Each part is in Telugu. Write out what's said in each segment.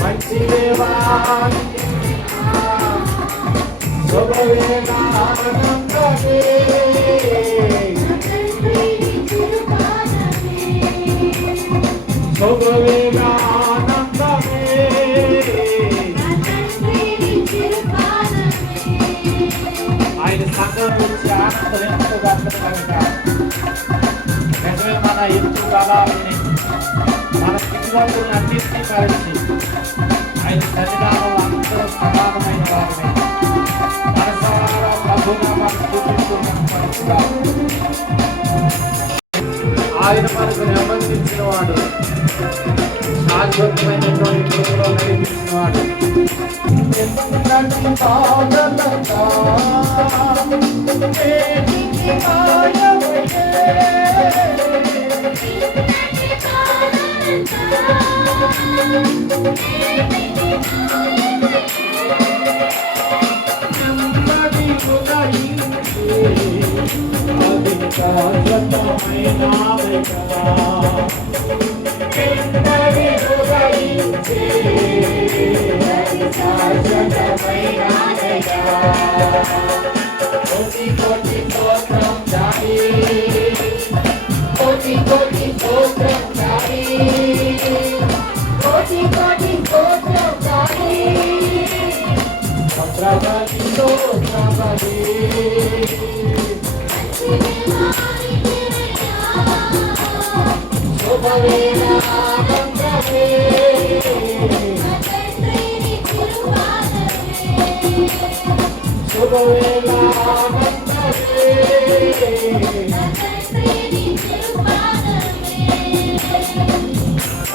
మంచి దేవా శుభవేళానందమే శుభవేళానందమే ఆయన సంఘం నుంచి ఆనందం ఎంతగా నిజమే మన ఎత్తు బలాలని మన స్థితిగతులను అన్నింటినీ కలిసి ఆయన సన్నిధానంలో అందరూ సమానమైన వారిని మనసారా ప్రభునామాన్ని చూపిస్తున్నాం. ఆయన మనకు నిబంధించిన వాడు, శాశ్వతమైనటువంటి కృపలో నడిపించిన వాడు.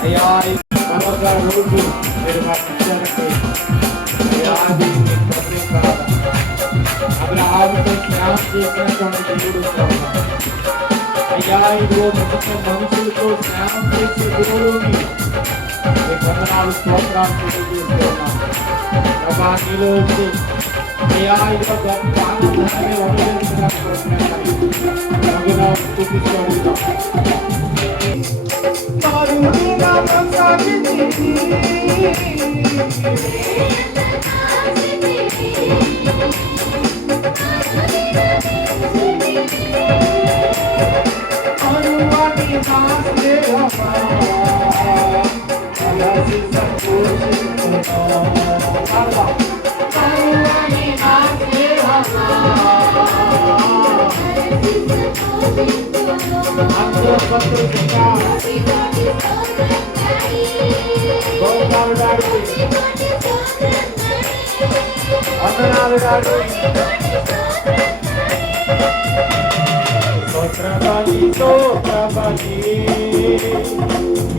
అయ్యా మరొక రోజు మీరు మాకు ఇచ్చారంటే అబ్రహాముతో స్నేహం చేసినటువంటి దేవుడు. అయ్యా ఇదిగో మొత్తం మనుషులతో స్నేహం చేసే దేవుడిని వందనాలు స్తోత్రాలు తెలియజేస్తున్నాం. ప్రభా నీలో వచ్చి అయ్యా ఇదిగో గొప్ప ఆనందాన్ని వదిలేస్తున్నాను చూపిస్తూ అడుగుతాం.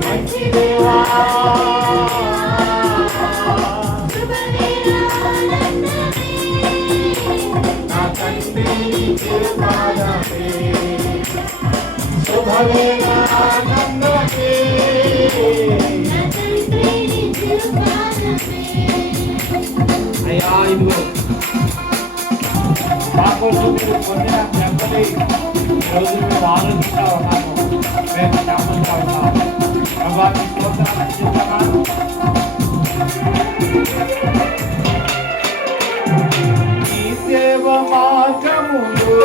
మంచి దేవా నా తండ్రి శుభవేళానందమే అయ్యా ఇదిగో మా కోసం మీరు పొందిన నెమ్మది ఈరోజు మేము ఆలోచిస్తూ ఉన్నాము, మేము నమ్ముతూ ఉన్నాము. ప్రభావి స్తోత్రాలు చెప్తున్నాను. ఈ సేవ మార్గములో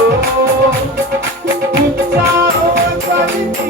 ఉత్సాహపరిచి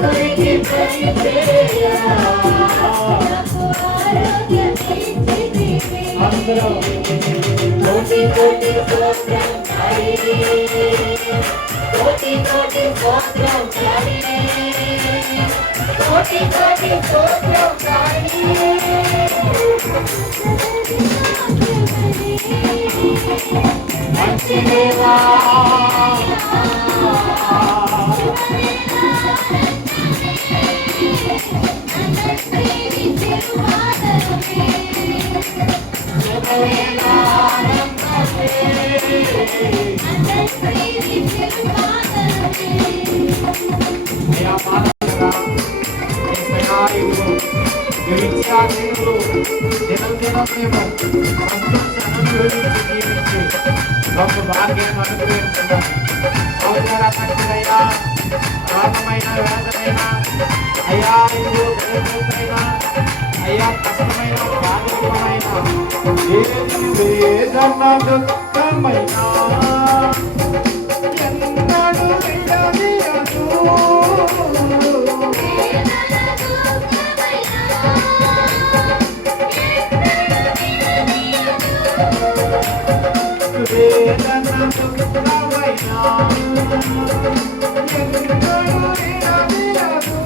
కొరికి పరిచయ నాకు ఆరోగ్యమిచ్చితివి. అందరం కోటి కోటి స్తోత్రం హరి, కోటి కోటి స్తోత్రం హరి, కోటి కోటి స్తోత్రం హరి. మంచి దేవా గొప్ప భాగ్యం అనుగ్రహించడం అవసరమైనా రోగమైన వేదనైన అయా ఇల్లు అయ్యా కష్టమైన బాధ్యమైన వేదన దుఃఖమైన ఎన్నడు విడదీయదు. వేదన దుఃఖమైన ఎన్నడు విడదీయదు.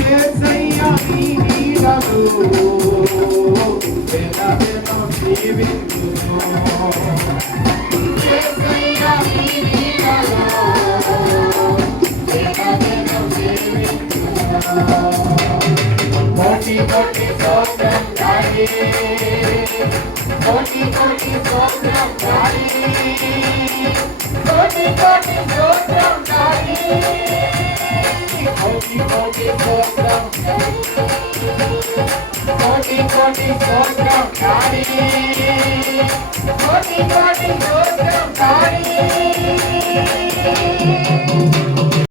యేసయ్యా నీ నీడలో వేదనను జీవించును. యేసయ్యా నీ నీడలో వేదనను జీవించును. కోటి కోటి స్తోత్రం హరి, కోటి కోటి స్తోత్రం హరి, కోటి కోటి స్తోత్రం హరి, కోటి కోటి స్తోత్రం, కోటి కోటి స్తోత్రం హరి, కోటి కోటి స్తోత్రం హరి.